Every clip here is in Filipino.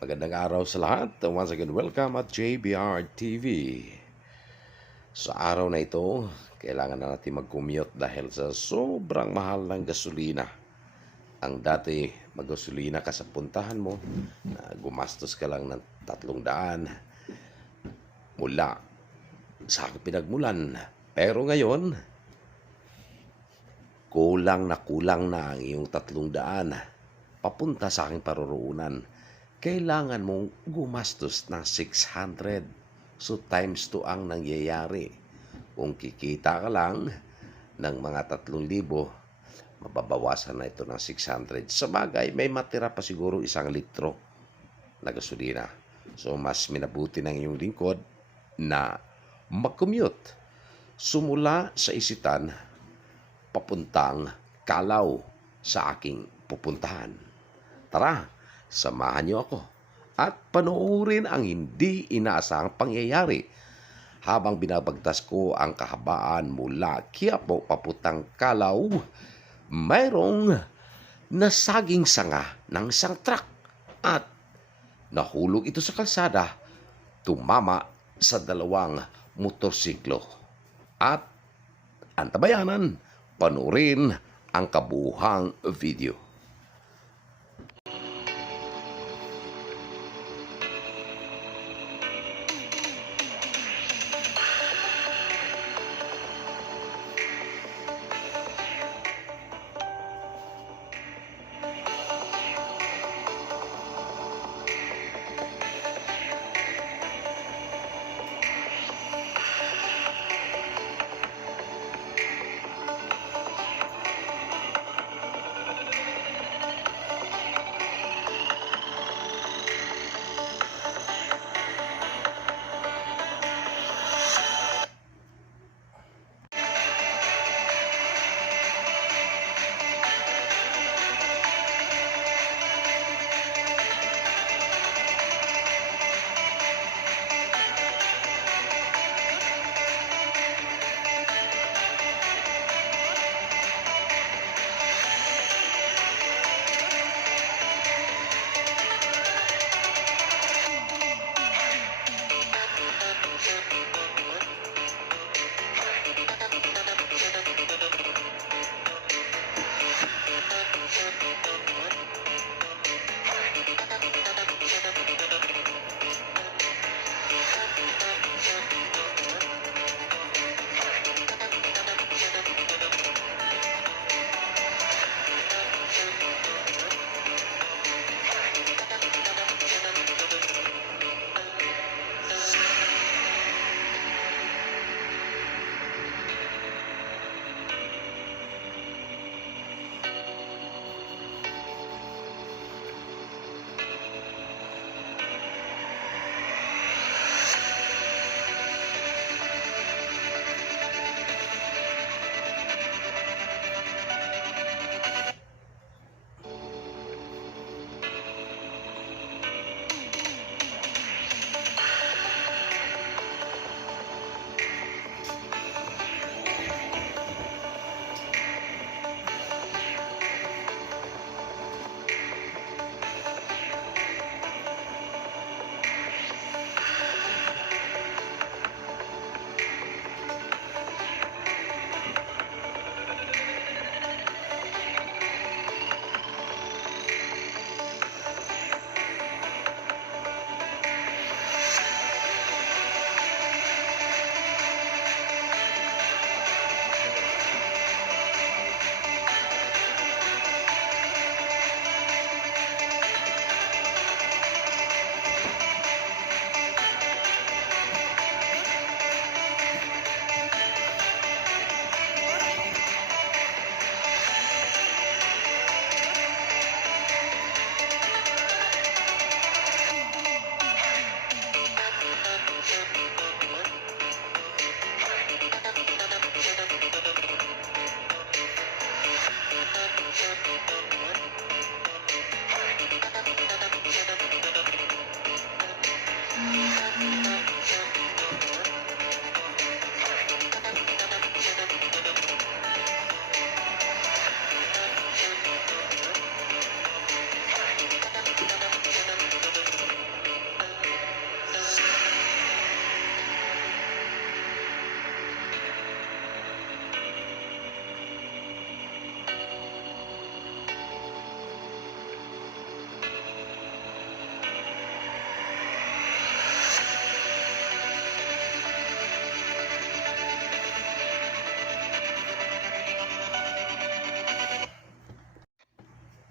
Magandang araw sa lahat. Once again, welcome at JBR TV. Sa araw na ito, kailangan na natin mag-commute dahil sa sobrang mahal ng gasolina. Ang dati, mag-gasolina ka sa puntahan mo, na gumastos ka lang ng 300 mula sa pinagmulan. Pero ngayon, kulang na ang iyong 300 papunta sa aking paroroonan. Kailangan mong gumastos ng 600. So times 2 ang nangyayari. Kung kikita ka lang ng mga 3,000, mababawasan na ito ng 600. Sa bagay, may matira pa siguro 1 litro na gasolina. So mas minabuti ng iyong lingkod na mag-commute. Sumula sa Isitan, papuntang Calao sa aking pupuntahan. Tara, samahan niyo ako at panoorin ang hindi inaasahang pangyayari habang binabagtas ko ang kahabaan mula Quiapo papuntang Calao. Mayroong nasaging sanga ng isang truck at nahulog ito sa kalsada, tumama sa 2 motorsiklo. At antabayanan, panoorin ang kabuuhang video.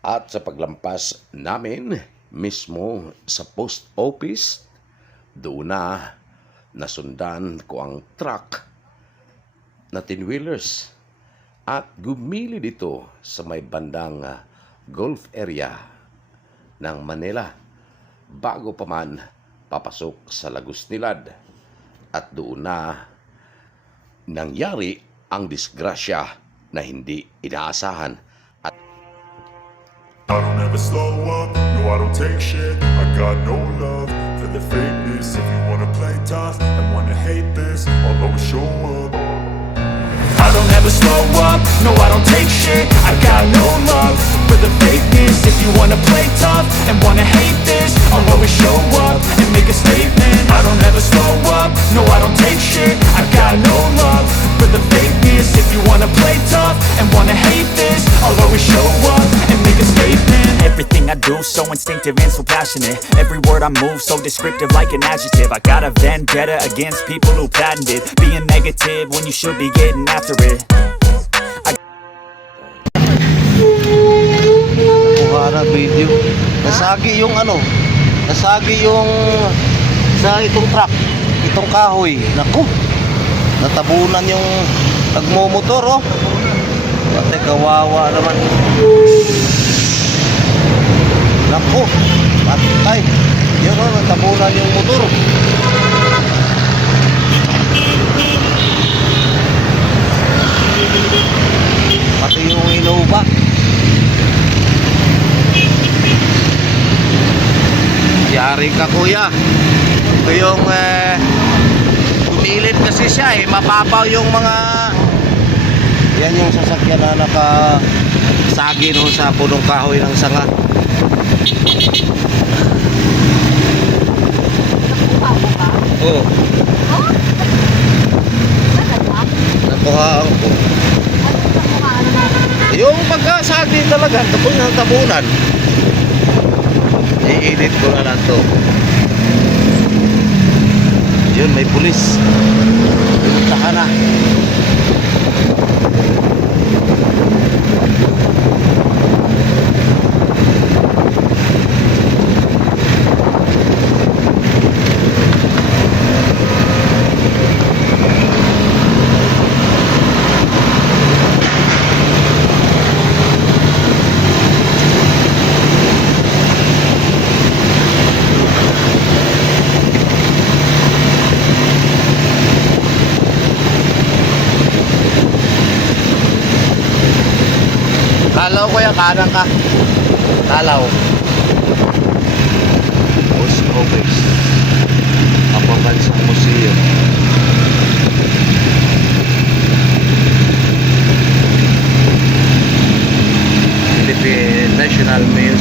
At sa paglampas namin mismo sa post office, doon na nasundan ko ang truck na 10-wheelers at gumili dito sa may bandang golf area ng Manila bago pa man papasok sa Lagos Nilad. At doon na nangyari ang disgrasya na hindi inaasahan. I don't ever slow up, no I don't take shit. I got no love for the fakeness. If you wanna play tough and wanna hate this, I'll always show up. I don't ever slow up, no I don't take shit. I got no love for the fakeness. If you wanna play tough and wanna hate this, I'll always show up and make a statement. I don't ever slow up, no I don't take shit. I got no love for the fakeness. If you wanna play tough and wanna hate this, I'll always show up and make a statement. Everything I do so instinctive and so passionate. Every word I move so descriptive like an adjective. I got a vendetta against people who patented being negative when you should be getting after it. Kuha video. Nasagi yung nasagi yung sa itong truck, itong kahoy. Naku, natabunan yung nagmomotor, oh. Pati kawawa naman. Naku, patay. Yun, oh, natabunan yung motor. Pati yung Innova. Yari ka, kuya. Ito yung tumilid kasi siya, mababaw yung mga, yan yung sasakyan na nakasagi no sa punong kahoy ng sanga. Oo. Nakuhaan ko. Yung pagkasagi talaga, tapos ng tabunan. I-edit ko na lang to. Yun, may pulis. Pinuntahan na. Kalaw ko yung kanan ka. Kalaw. Post office. Kapabansang museum. Philippine National Museum.